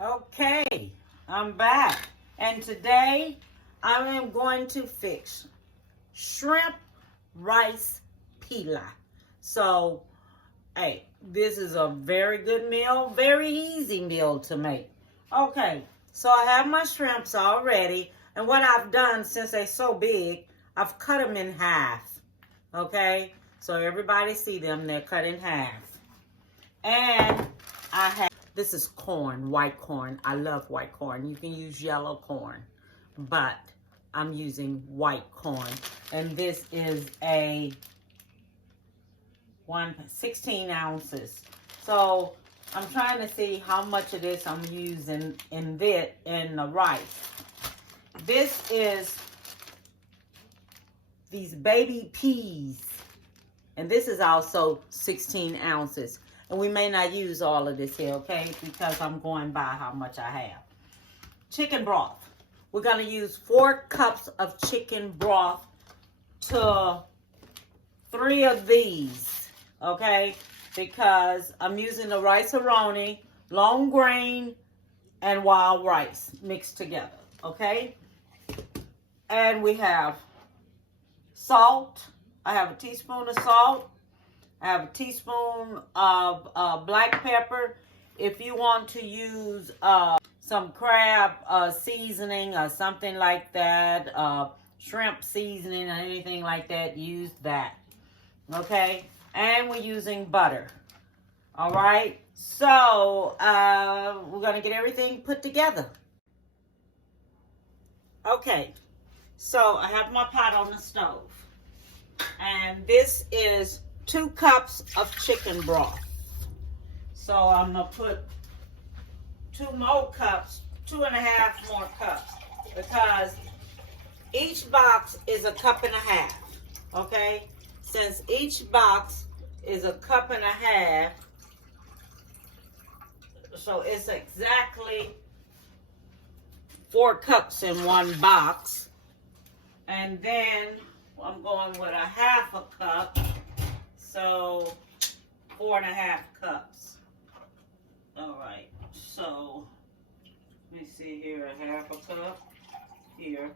Okay, I'm back. And today I am going to fix shrimp rice pilaf. So, hey, this is a very good meal, very easy meal to make. Okay, so I have my shrimps already. And what I've done, since they're so big, I've cut them in half. Okay, so everybody see them, they're cut in half. And I have, this is corn, white corn. I love white corn. You can use yellow corn, but I'm using white corn. And this is a 16 ounces. So I'm trying to see how much of this I'm using in the rice. This is these baby peas. And this is also 16 ounces. And we may not use all of this here, okay? Because I'm going by how much I have. Chicken broth. We're going to use 4 cups of chicken broth to 3 of these, okay? Because I'm using the rice-a-roni, long grain, and wild rice mixed together, okay? And we have salt. I have a teaspoon of salt. I have a teaspoon of black pepper. If you want to use some crab seasoning or something like that, shrimp seasoning or anything like that, use that. Okay? And we're using butter. All right? So, we're going to get everything put together. Okay. So, I have my pot on the stove. And this is 2 cups of chicken broth. So I'm going to put 2 more cups, 2.5 more cups, because each box is a cup and a half, okay? Since each box is a cup and a half, so it's exactly 4 cups in one box. And then I'm going with a 1/2 cup. So 4.5 cups. All right. So let me see here, a 1/2 cup here.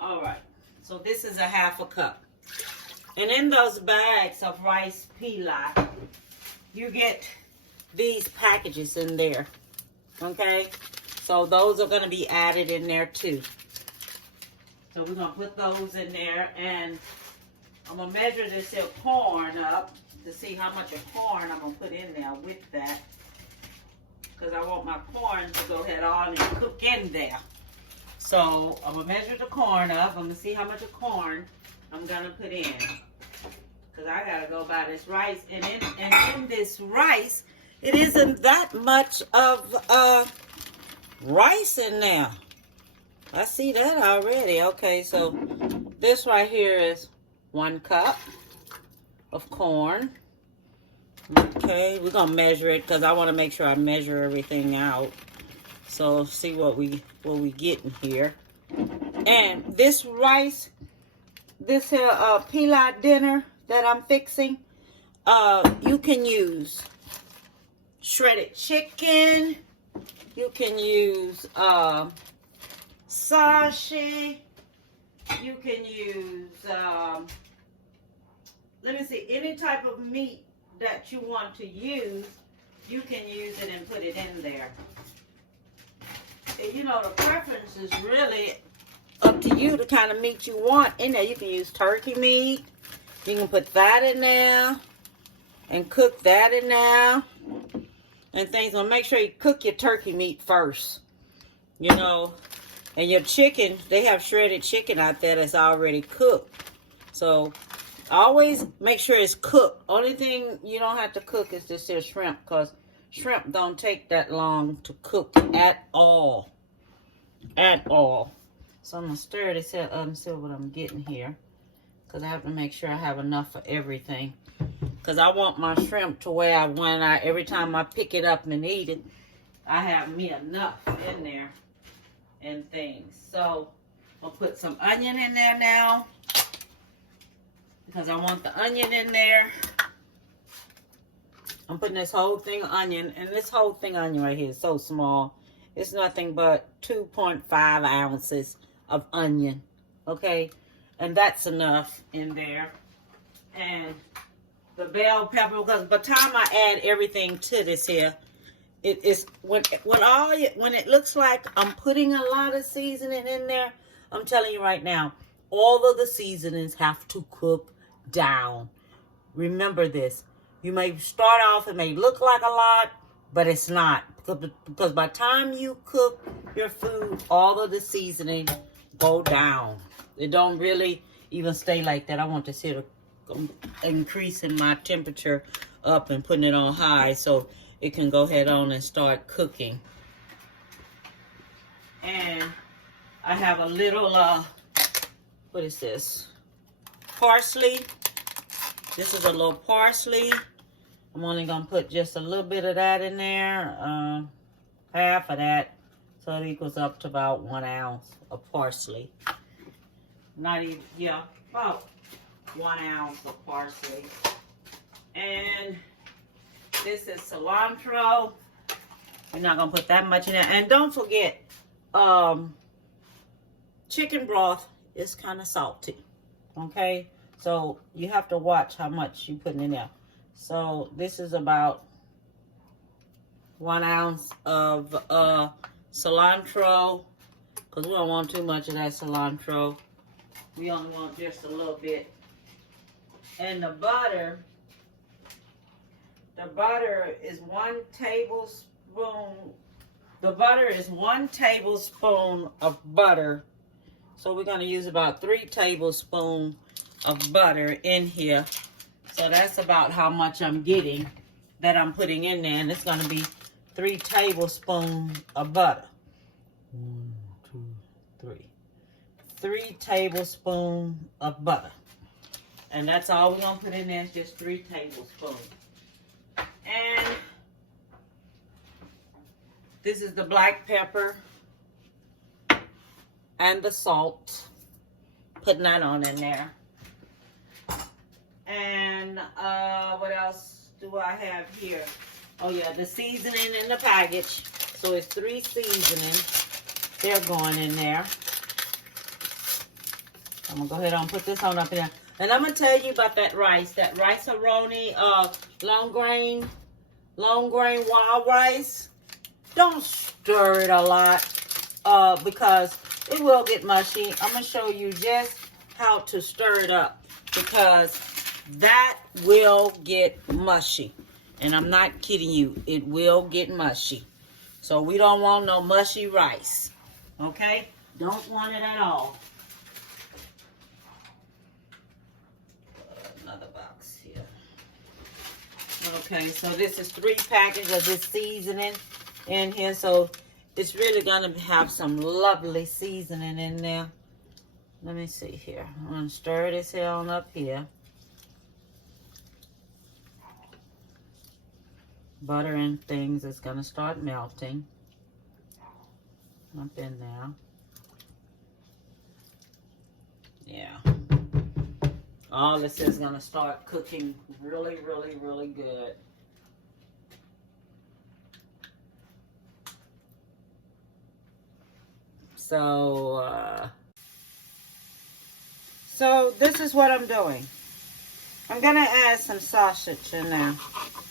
All right. So this is a 1/2 cup. And in those bags of rice pilaf, you get these packages in there. Okay. So those are going to be added in there too. So we're going to put those in there, and I'm going to measure this here corn up to see how much of corn I'm going to put in there with that. Because I want my corn to go ahead on and cook in there. So I'm going to measure the corn up. I'm going to see how much of corn I'm going to put in. Because I got to go buy this rice. And in this rice, it isn't that much of rice in there. I see that already. Okay, so this right here is 1 cup of corn. Okay, we're gonna measure it because I want to make sure I measure everything out. So see what we getting here. And this rice, this here pilaf dinner that I'm fixing, you can use shredded chicken. You can use sashi. You can use let me see, any type of meat that you want to use, you can use it and put it in there. You know, the preference is really up to you, the kind of meat you want in there. You can use turkey meat. You can put that in there and cook that in there and things. So make sure you cook your turkey meat first, you know. And your chicken, they have shredded chicken out there that's already cooked. So always make sure it's cooked. Only thing you don't have to cook is this here shrimp, because shrimp don't take that long to cook at all. At all. So I'm going to stir this here up and see what I'm getting here, because I have to make sure I have enough for everything. Because I want my shrimp to where every time I pick it up and eat it, I have me enough in there and things. So I'll put some onion in there now, because I want the onion in there. I'm putting this whole thing of onion, and this whole thing of onion right here is so small. It's nothing but 2.5 ounces of onion, okay? And that's enough in there. And the bell pepper, because by the time I add everything to this here, it is when it looks like I'm putting a lot of seasoning in there, I'm telling you right now, all of the seasonings have to cook down. Remember this. You may start off, it may look like a lot, but it's not. Because by the time you cook your food, all of the seasoning go down. It don't really even stay like that. I want this here to increasing my temperature up and putting it on high so it can go ahead on and start cooking. And I have a little, what is this? Parsley. This is a little parsley. I'm only going to put just a little bit of that in there. Half of that. So it equals up to about 1 ounce of parsley. Not even, yeah, about 1 ounce of parsley. And this is cilantro. We're not going to put that much in there. And don't forget, chicken broth is kind of salty. Okay? So you have to watch how much you're putting in there. So this is about 1 ounce of cilantro, because we don't want too much of that cilantro. We only want just a little bit. And the butter is 1 tablespoon. The butter is 1 tablespoon of butter. So we're going to use about 3 tablespoons of butter in here. So that's about how much I'm getting that I'm putting in there. And it's going to be 3 tablespoons of butter. 1, 2, 3. 3 tablespoons of butter. And that's all we're going to put in there is just 3 tablespoons. And this is the black pepper and the salt. Putting that on in there. And what else do I have here? Oh yeah, the seasoning in the package. So it's 3 seasonings. They're going in there. I'm gonna go ahead and put this on up in there. And I'm gonna tell you about that rice. That rice-a-roni, long grain wild rice. Don't stir it a lot because it will get mushy. I'm gonna show you just how to stir it up because that will get mushy. And I'm not kidding you. It will get mushy. So we don't want no mushy rice. Okay? Don't want it at all. Another box here. Okay, so this is 3 packages of this seasoning in here. So it's really going to have some lovely seasoning in there. Let me see here. I'm going to stir this here on up here. Butter and things is going to start melting up in there. Yeah. All this is going to start cooking really, really, really good. So this is what I'm doing. I'm going to add some sausage in there.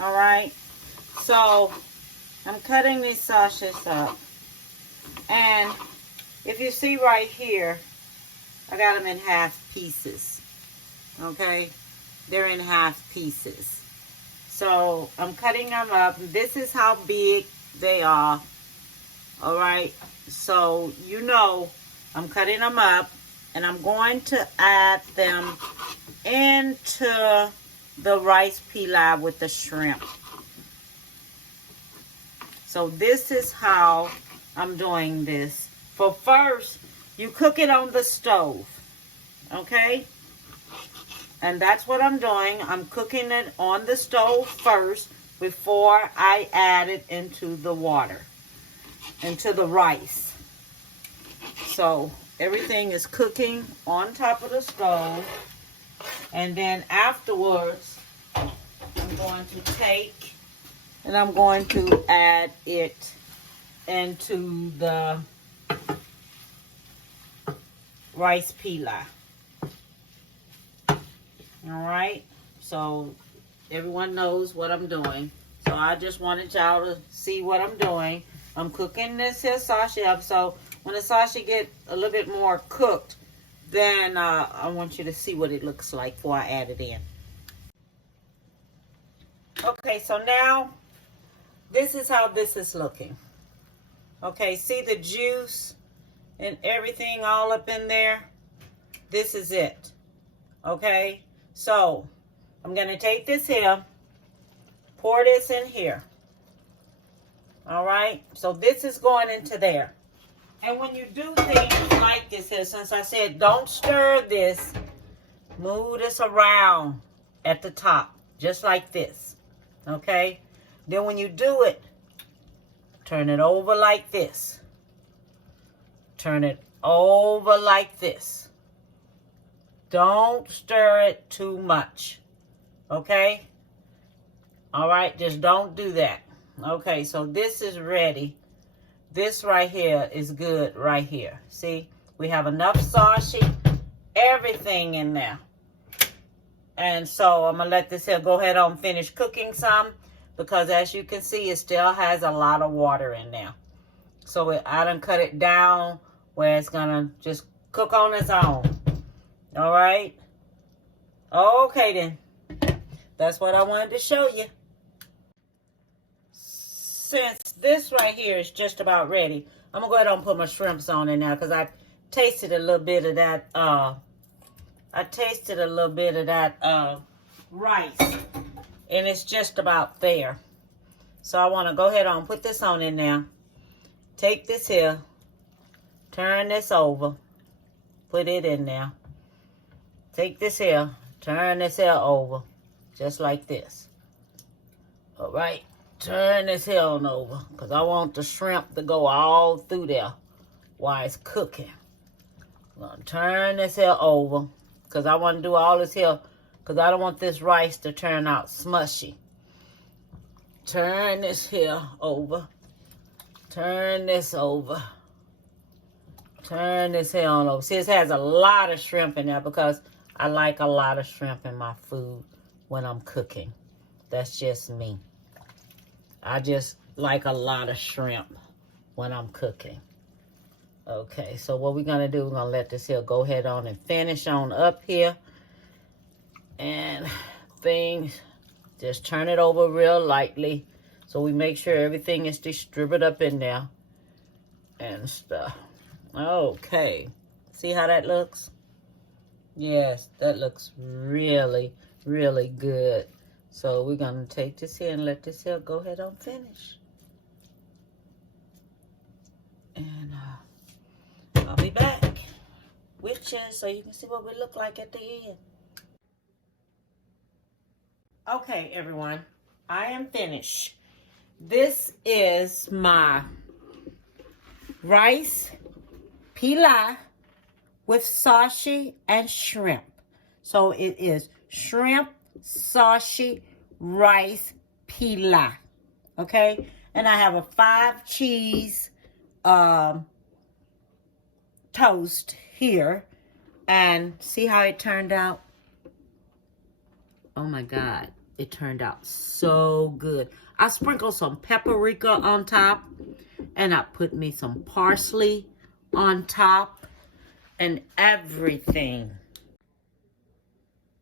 All right. So I'm cutting these sausages up. And if you see right here, I got them in half pieces. Okay? They're in half pieces. So I'm cutting them up. This is how big they are. All right? So you know I'm cutting them up. And I'm going to add them into the rice pilaf with the shrimp. So this is how I'm doing this. For first, you cook it on the stove. Okay? And that's what I'm doing. I'm cooking it on the stove first before I add it into the water, into the rice. So everything is cooking on top of the stove. And then afterwards, I'm going to take And I'm going to add it into the rice pilaf. All right, so everyone knows what I'm doing. So I just wanted y'all to see what I'm doing. I'm cooking this here sashi up. So when the sashi get a little bit more cooked, then I want you to see what it looks like before I add it in. Okay, so now this is how this is looking. Okay, see the juice and everything all up in there? This is it. Okay, so I'm going to take this here, pour this in here. All right, so this is going into there. And when you do things like this here, since I said don't stir this, move this around at the top, just like this. Okay, then when you do it, turn it over like this. Turn it over like this. Don't stir it too much. Okay? All right, just don't do that. Okay, so this is ready. This right here is good right here. See, we have enough sashi, everything in there. And so I'm going to let this here go ahead on finish cooking some, because as you can see, it still has a lot of water in there. So I done cut it down where it's going to just cook on its own. All right? Okay, then. That's what I wanted to show you. Since this right here is just about ready, I'm going to go ahead and put my shrimps on it now, because I tasted a little bit of that, rice, and it's just about there. So I want to go ahead and put this on in there. Take this here, turn this over, put it in there. Take this here, turn this here over, just like this. All right, turn this here on over, because I want the shrimp to go all through there while it's cooking. I'm going to turn this here over, because I want to do all this here, because I don't want this rice to turn out smushy. Turn this here over. Turn this over. Turn this here on over. See, it has a lot of shrimp in there, because I like a lot of shrimp in my food when I'm cooking. That's just me. I just like a lot of shrimp when I'm cooking. Okay, so what we're going to do, we're going to let this here go ahead on and finish on up here. And things, just turn it over real lightly, so we make sure everything is distributed up in there and stuff. Okay, see how that looks? Yes, that looks really, really good. So we're going to take this here and let this here go ahead and finish. And I'll be back with you so you can see what we look like at the end. Okay, everyone, I am finished. This is my rice pilaf with sashi and shrimp. So it is shrimp, sashi, rice pilaf. Okay, and I have a 5 cheese toast here, and see how it turned out? Oh my God, it turned out so good. I sprinkled some paprika on top, and I put me some parsley on top, and everything.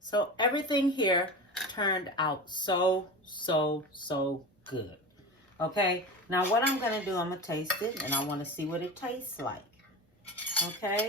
So everything here turned out so good. Okay, now what I'm gonna do, I'm gonna taste it, and I wanna see what it tastes like. Okay,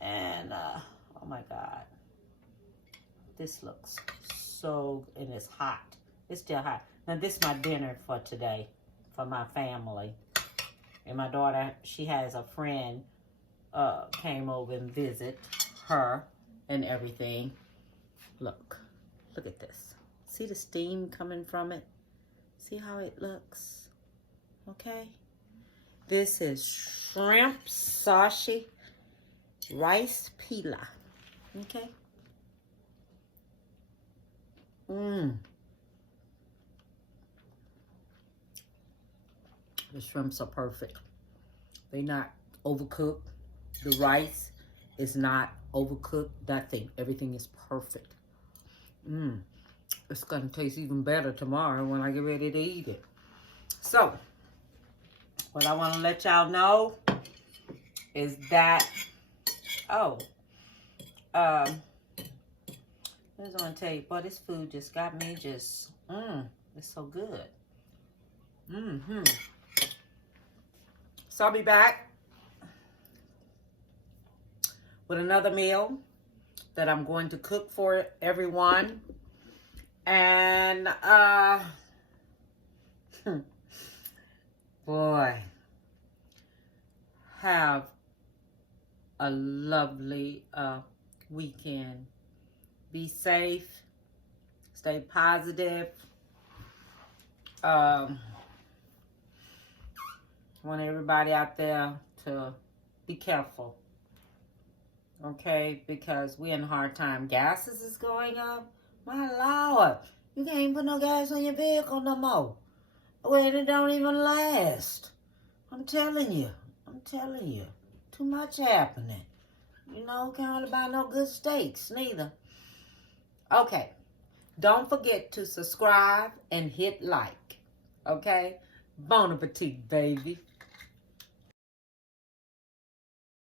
and oh my God, this looks so, and it's hot. It's still hot. Now this is my dinner for today, for my family. And my daughter, she has a friend, came over and visit her and everything. Look at this. See the steam coming from it? See how it looks? Okay. This is shrimp sashi rice pilaf. Okay. The shrimps are perfect. They're not overcooked. The rice is not overcooked. Nothing. Everything is perfect. It's going to taste even better tomorrow when I get ready to eat it. So, what I want to let y'all know is that, I just want to tell you, boy, this food just got me just, it's so good. So I'll be back with another meal that I'm going to cook for everyone. And, boy, have a lovely weekend. Be safe. Stay positive. I want everybody out there to be careful. Okay? Because we're in a hard time. Gas is going up. My Lord. You can't even put no gas on your vehicle no more. Well, it don't even last. I'm telling you. Too much happening. You know, can't hardly buy no good steaks neither. Okay. Don't forget to subscribe and hit like. Okay? Bon appetit, baby.